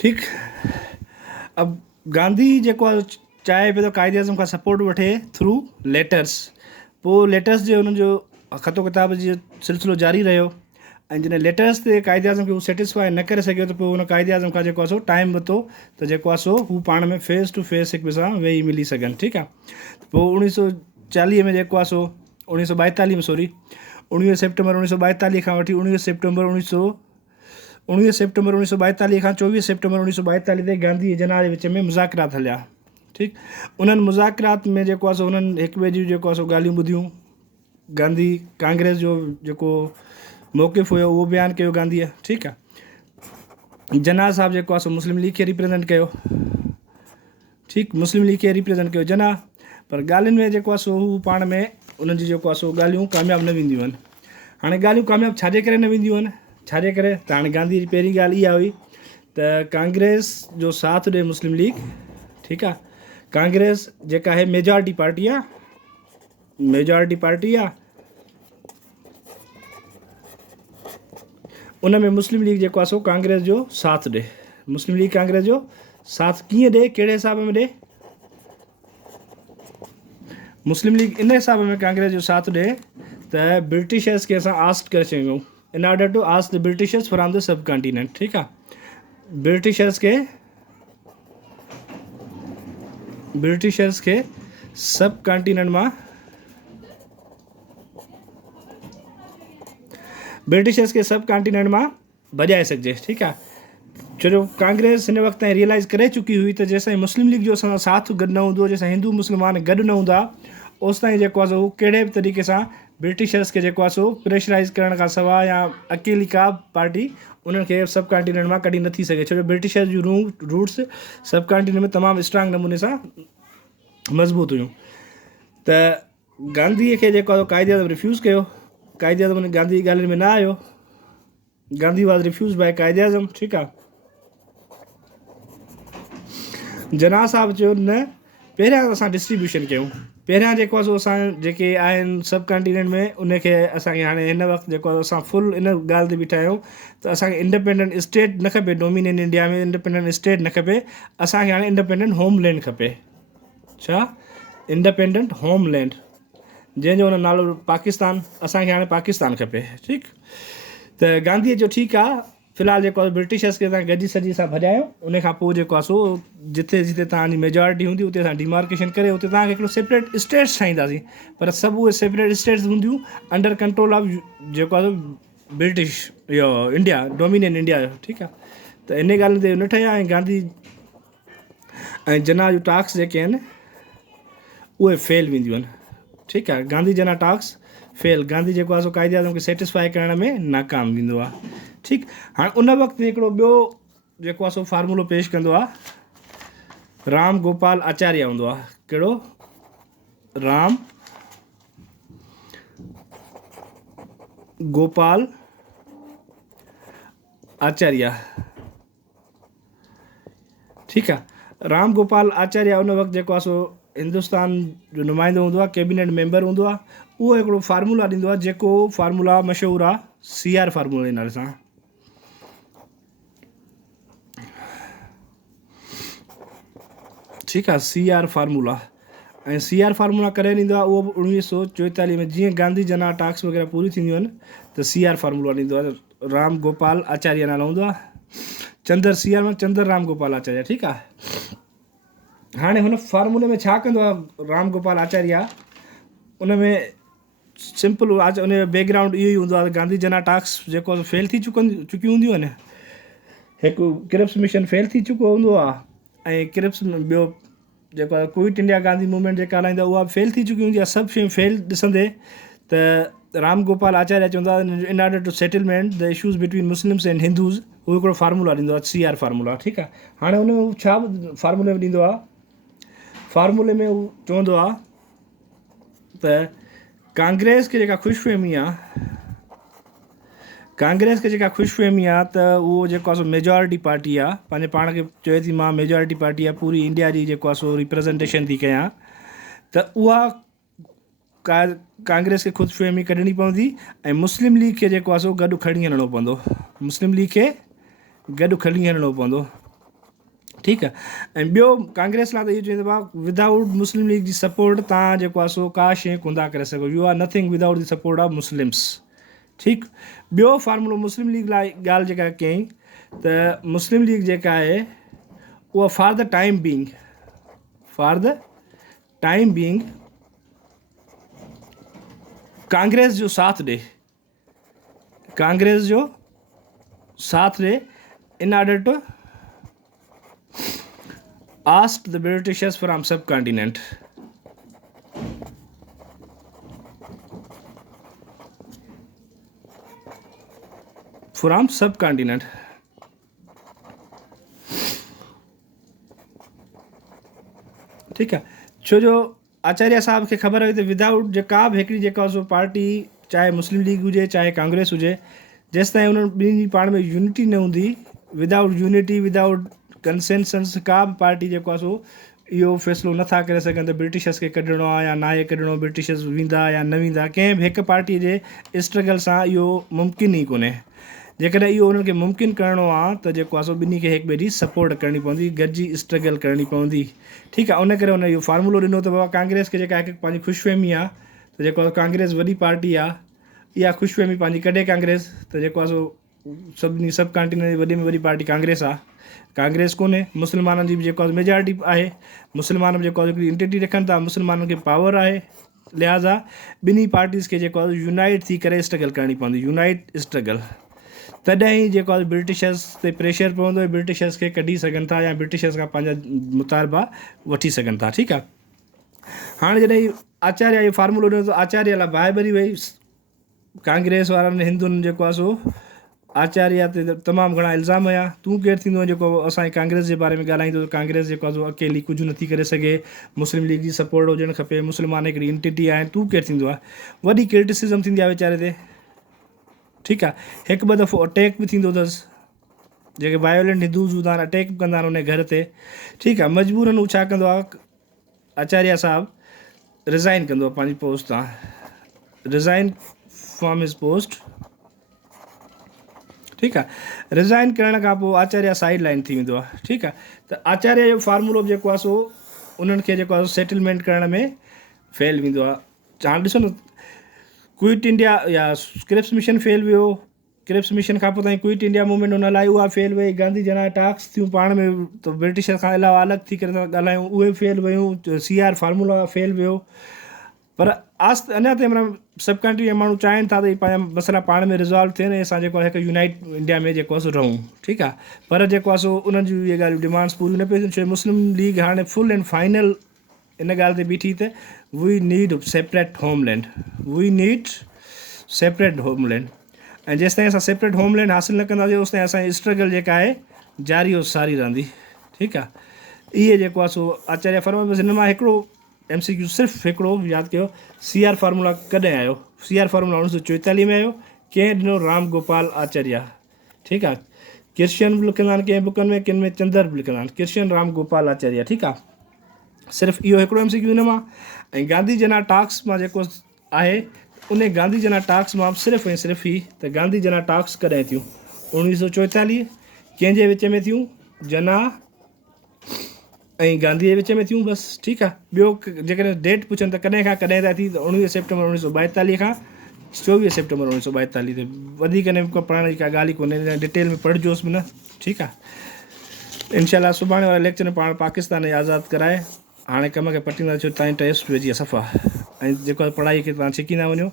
ठीक। अब गांधी जेको आहे चाहे पियो त क़ाइद आज़म खां सपोर्ट वठे थ्रू लेटर्स, पोइ लेटर्स जे हुननि जो ख़तो किताब जो सिलसिलो जारी रहियो, ऐं जॾहिं लेटर्स ते क़ाइद आज़म खे हू सेटिस्फाई न करे सघियो त पोइ हुन क़ाइद आज़म खां जेको आहे सो टाइम वरितो त जेको आहे सो हू पाण में फेस टू फेस हिक ॿिए सां वेही मिली सघनि। ठीकु आहे। पोइ 1940 में जेको आहे सो 1942 में 19 सेप्टेम्बर 1942 खां वठी 19 सेप्टेम्बर 1942 खां 24 सेप्टेम्बर 1942 ते गांधी जना जे विच में मुज़ाकरात हलिया। ठीकु। उन्हनि मुज़ाकरात में जेको आहे सो हुननि हिक ॿिए जी जेको आहे सो ॻाल्हियूं ॿुधियूं। गांधी कांग्रेस जो जेको मौक़िफ़ हुयो उहो बयानु कयो गांधीअ। ठीकु आहे। जना साहब जेको आहे सो मुस्लिम लीग खे रिप्रेज़ेंट कयो। ठीकु। मुस्लिम लीग खे रिप्रेज़ेंट कयो जना, पर ॻाल्हियुनि में जेको आहे सो हू पाण में उन्हनि जी जेको आहे सो ॻाल्हियूं कामयाबु न वेंदियूं आहिनि। हाणे ॻाल्हियूं कामयाबु छाजे करे न वेंदियूं आहिनि, छाजे करे, त हाणे गांधी जी पहिरीं ॻाल्हि इहा हुई त कांग्रेस जो साथ ॾे मुस्लिम लीग। ठीकु आहे। कांग्रेस जेका आहे मेजॉरिटी पार्टी आहे, उन में मुस्लिम लीग जेको आहे सो कांग्रेस जो साथ ॾे। मुस्लिम लीग कांग्रेस जो साथ कीअं ॾे, कहिड़े हिसाब में ॾे? मुस्लिम लीग इन हिसाब में कांग्रेस जो साथ ॾे त ब्रिटिशर्स खे असां आस्ट करे सघूं, in order to oust the Britishers from the subcontinent. ठीकु आहे। ब्रिटिशर्स खे सब कॉन्टिनेंट मां भॼाए सघिजे। ठीकु आहे। छो जो कांग्रेस हिन वक़्त ताईं रियलाइज़ करे चुकी हुई त जेसिताईं मुस्लिम लीग जो असां साथ गॾु न हूंदो, जेसिताईं हिंदू मुस्लमान गॾु न हूंदा, ओसि ताईं जेको आहे सो कहिड़े बि तरीक़े सां ब्रिटिशर्स खे जेको आहे सो प्रेशराइज़ करण खां सवाइ या अकेली का पार्टी उन्हनि खे सब कॉन्टिनेंट मां कढी नथी सघे। छो जो ब्रिटिशर्स जूं रूट्स सब कॉन्टिनेंट में तमामु स्ट्रांग नमूने सां मज़बूत हुयूं। त गांधीअ खे जेको आहे क़ाइद आज़म रिफ्यूज़ कयो। क़ाइद आज़म गांधी जी ॻाल्हियुनि में न आयो। गांधी वॉज रिफ्यूज़ बाय क़ाइद आज़म। ठीकु आहे। जना साहब चयो न, पहिरियां असां डिस्ट्रीब्यूशन कयूं, पहिरियां जेको आहे सो असां जेके आहिनि सब कॉन्टिनेंट में उनखे असांखे हाणे हिन वक़्तु जेको आहे असां फुल इन ॻाल्हि ते बीठा आहियूं त असांखे इंडिपेंडेंट स्टेट न खपे, डोमिनियन इंडिया में इंडिपेंडेंट स्टेट न खपे, असांखे हाणे इंडिपेंडेंट होमलैंड खपे। छा? इंडिपेंडेंट होमलैंड, जंहिंजो हुन नालो पाकिस्तान, असांखे हाणे पाकिस्तान खपे। ठीकु। त गांधीअ जो ठीकु आहे, फ़िलहालु जेको आहे ब्रिटिशर्स खे असां गॾी सॼी सां भॼायो, उनखां पोइ जेको आहे सो जिते जिते तव्हांजी मेजॉरिटी हूंदी उते असां डिमार्केशन करे उते तव्हांखे हिकिड़ो सेपरेट स्टेट्स ठाहींदासीं, पर सभु उहे सेपरेट स्टेट्स हूंदियूं अंडर कंट्रोल ऑफ जेको आहे ब्रिटिश इहो इंडिया, डोमिनियन इंडिया जो। ठीकु आहे। त इन ॻाल्हि ते न ठहिया, ऐं गांधी ऐं जना जूं टास्क जेके आहिनि उहे फेल वेंदियूं आहिनि। ठीकु आहे। गांधी जना टास्क फेल, गांधी जेको आहे सो क़ाइद आज़म खे सेटिस्फाई करण में नाकाम वेंदो आहे। ठीकु। हाणे उन वक़्तु हिकिड़ो ॿियो जेको आहे सो फार्मूलो पेश कंदो आहे, राम गोपाल आचार्य हूंदो आहे। कहिड़ो? राम गोपाल आचार्य। ठीकु आहे। राम गोपाल आचार्य उन वक़्तु जेको आहे सो हिंदुस्तान जो नुमाइंदो हूंदो आहे, कैबिनेट मेंबर हूंदो आहे। उहो हिकिड़ो फार्मूला ॾींदो आहे जेको फार्मूला मशहूरु आहे CR फार्मूले जे नाले सां। ठीकु आहे। CR फार्मूला, ऐं CR फार्मूला करे ॾींदो आहे उहो 1944 में जीअं गांधी जना टास्क वग़ैरह पूरी थींदियूं आहिनि त CR फार्मूला ॾींदो आहे। राम गोपाल आचार्य नालो हूंदो आहे। चंद्र CR में चंद्र राम गोपाल आचार्य। ठीकु आहे। हाणे हुन फार्मूले में छा कंदो आहे राम गोपाल आचार्य, उन में सिंपल उन जो बैकग्राउंड इहो ई हूंदो आहे। गांधी जना टास्क जेको आहे फेल थी चुकियूं हूंदियूं आहिनि, हिकु क्रिप्स मिशन फेल थी चुको हूंदो आहे, ऐं क्रिप्स ॿियो जेको आहे क्विट इंडिया गांधी मूवमेंट जेका हलाईंदा उहा फेल थी चुकी हूंदी आहे। सभु शयूं फेल ॾिसंदे त राम गोपाल आचार्य चवंदा in order to settlement the issues between Muslims and Hindus, उहो हिकिड़ो फार्मूला ॾींदो आहे CR फार्मूला। ठीकु आहे। हाणे हुन छा फार्मूले में ॾींदो आहे, फार्मूले में हू चवंदो आहे त कांग्रेस खे जेका ख़ुशफ़हमी आहे त उहो जेको आहे सो मेजॉरिटी पार्टी आहे, पंहिंजे पाण खे चए थी मां मेजॉरिटी पार्टी आहे, पूरी इंडिया जी जेको आहे सो रिप्रेज़ेंटेशन थी कयां, त उहा कांग्रेस खे ख़ुशफ़हमी कढणी पवंदी, ऐं मुस्लिम लीग खे जेको आहे सो गॾु खणी हलणो पवंदो। ठीकु आहे। ऐं ॿियो कांग्रेस लाइ त इहो चवंदो आहे विदाउट मुस्लिम लीग जी सपोर्ट तव्हां जेको आहे सो का शइ कोन था करे सघो, you are nothing without the support of Muslims. ठीकु। ॿियो फार्मूलो मुस्लिम लीग लाइ ॻाल्हि जेका कयईं त मुस्लिम लीग जेका आहे उहा for the time being Congress जो साथ ॾे, कांग्रेस जो साथ ॾे in order to asked the Britishers from subcontinent. From subcontinent. ठीक है। छो जो आचार्य साहब खे ख़बर हुई त विदाउट जेका बि हिकिड़ी जेका सो पार्टी चाहे मुस्लिम लीग हुजे चाहे कांग्रेस हुजे जेसि ताईं उन्हनि ॿिन्ही पाण में यूनिटी न हूंदी, विदाउट यूनिटी विदाउट कंसेंसस का बि पार्टी जेको आहे सो इहो फ़ैसिलो नथा करे सघनि त ब्रिटिशर्स खे कढणो आहे या नाहे कढणो, ब्रिटिशर्स वेंदा या न वेंदा, कंहिं बि हिकु पार्टीअ जे स्ट्रगल सां इहो मुमकिन ई कोन्हे। जेकॾहिं इहो उन्हनि खे मुमकिन करिणो आहे त जेको आहे सो ॿिन्ही खे हिक ॿिए जी सपोर्ट करणी पवंदी, गॾिजी स्ट्रगल करणी पवंदी। ठीकु आहे। उन करे उन इहो फार्मूलो ॾिनो त बाबा कांग्रेस खे जेका हिकु पंहिंजी ख़ुशफ़हमी आहे त जेको आहे कांग्रेस वॾी पार्टी आहे, इहा ख़ुशफ़हमी पंहिंजी कढे कांग्रेस त जेको आहे सो सब कॉन्टिनेंट जी वॾे में वॾी पार्टी कांग्रेस आहे। कांग्रेस कोन्हे, मुस्लमाननि जी बि जेको आहे मेजॉरिटी आहे, मुस्लमान बि जेको आहे हिकिड़ी इंटिटी रखनि था, मुस्लमाननि खे पावर आहे, लिहाज़ा ॿिन्ही पार्टीज़ खे जेको आहे यूनाइट थी करे स्ट्रगल करणी पवंदी, यूनाइट स्ट्रगल। तॾहिं ई जेको आहे ब्रिटिशर्स ते प्रेशर पवंदो, ब्रिटिशर्स खे कढी सघनि था या ब्रिटिशर्स खां पंहिंजा मुतालबा वठी सघनि था। ठीकु आहे। हाणे जॾहिं आचार्य इहो फार्मूलो ॾिनो त आचार्य लाइ बाहि भरी वई, कांग्रेस वारनि हिंदुनि जेको आहे सो आचार्य ते तमामु घणा इल्ज़ाम हुया, तूं केरु थींदो जेको असांजी कांग्रेस जे बारे में ॻाल्हाईंदो, कांग्रेस जेको आहे सो अकेली कुझु नथी करे सघे, मुस्लिम लीग जी सपोर्ट हुजणु खपे, मुस्लमान हिकिड़ी इंटिटी आहे, तूं केरु थींदो आहे। वॾी क्रिटिसिज़म थींदी आहे वीचारे ते। ठीकु आहे। हिकु ॿ दफ़ो अटैक बि थींदो अथसि, जेके वायोलेंट हिंदूज़ हूंदा आहिनि अटैक बि कंदा आहिनि उन घर ते। ठीकु आहे। मजबूरन हू छा कंदो आहे, आचार्य साहबु रिज़ाइन कंदो आहे पंहिंजी पोस्ट तां, रिज़ाइन फ्रॉम हिज पोस्ट। ठीकु आहे। रिज़ाइन करण खां पोइ आचार्य साइड लाइन थी वेंदो आहे। ठीकु आहे। त आचार्य जो फार्मूलो जेको आहे सो उन्हनि खे जेको आहे सेटलमेंट करण में फेल वेंदो आहे। हाणे ॾिसो न, क्विट इंडिया या क्रिप्स मिशन फेल वियो, क्रिप्स मिशन खां पोइ ताईं क्विट इंडिया मूवमेंट हुन लाइ उहा फेल वई, गांधी जन टाक्स थियूं पाण में त ब्रिटिशर खां अलावा अलॻि थी करे था ॻाल्हायूं, उहे फेल वियूं, CR फार्मूला फेल वियो। पर अञा ताईं माना सब कंट्री जा माण्हू चाहिनि था त इहे पंहिंजा मसइला पाण में रिज़ॉल्व थियनि ऐं असां जेको आहे हिकु यूनाइट इंडिया में जेको आहे सो रहूं। ठीकु आहे। पर जेको आहे सो उन्हनि जूं इहे ॻाल्हियूं डिमांड्स पूरियूं न पियूं थियनि, छो मुस्लिम लीग हाणे फुल एंड फाइनल इन ॻाल्हि ते बीठी त we need separate homeland, we need separate homeland. ऐं जेसि ताईं असां सेपरेट होमलैंड हासिलु न कंदासीं होसि ताईं असांजी स्ट्रगल जेका आहे जारी और सारी रहंदी। ठीकु आहे। इहे जेको आहे सो आचार्य फरमायो। बसि हिन मां हिकिड़ो MCQ सिर्फ़ु हिकिड़ो यादि कयो, CR फार्मूला कॾहिं आयो? CR फार्मूला 1944 में आयो। कंहिं ॾिनो? राम गोपाल आचार्य। ठीकु आहे। क्रिश्चियन बि लिखंदा आहिनि कंहिं बुकनि में, किन में चंदर बि लिखंदा आहिनि, क्रिश्चियन राम गोपाल आचार्य। ठीकु आहे। सिर्फ़ु इहो हिकिड़ो MCQ हिन मां। ऐं गांधी जना टाक्स मां जेको आहे उन गांधी जना टाक्स मां सिर्फ़ु ऐं सिर्फ़ु ई त गांधी जना टाक्स कॾहिं थियूं? 1944। कंहिंजे विच में थियूं? जना ऐं गांधी जे विच में थियूं बसि। ठीकु आहे। ॿियो जेकॾहिं डेट पुछनि त कॾहिं खां कॾहिं था थी, त 19 सेप्टेम्बर 1942 खां 24 सेप्टेम्बर 1942 ते। वधीक हिन में पढ़ण जी का ॻाल्हि ई कोन्हे, डिटेल में पढ़जोसि बि न। ठीकु आहे। इनशाला सुभाणे वारे लेक्चर में पाण पाकिस्तान खे आज़ादु कराए हाणे कम खे पटींदा, छो तव्हांजी टेस्ट वेझी आहे सफ़ा। ऐं जेको आहे पढ़ाई खे तव्हां छिकी न वञो।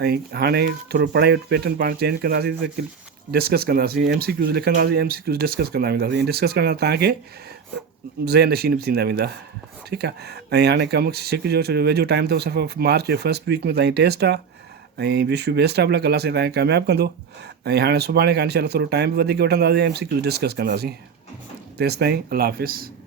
ऐं हाणे थोरो पढ़ाई जो पैटर्न पाण चेंज कंदासीं त डिस्कस कंदासीं, MCQs लिखंदासीं, MCQs डिस्कस कंदा वेंदासीं। डिस्कस करण तव्हांखे ज़हन नशीन बि थींदा वेंदा। ठीकु आहे। ऐं हाणे कमु छिकिजो, छो जो वेझो टाइम अथव सफ़ा मार्च जे फस्ट वीक में तव्हांजी टेस्ट आहे। ऐं wish you best of luck, Allah साईं तव्हांखे कामयाबु कंदो। ऐं हाणे सुभाणे खां इनशाला थोरो टाइम बि वधीक वठंदासीं, MCQs डिस्कस कंदासीं। तेसिताईं अलाह हाफ़िज़।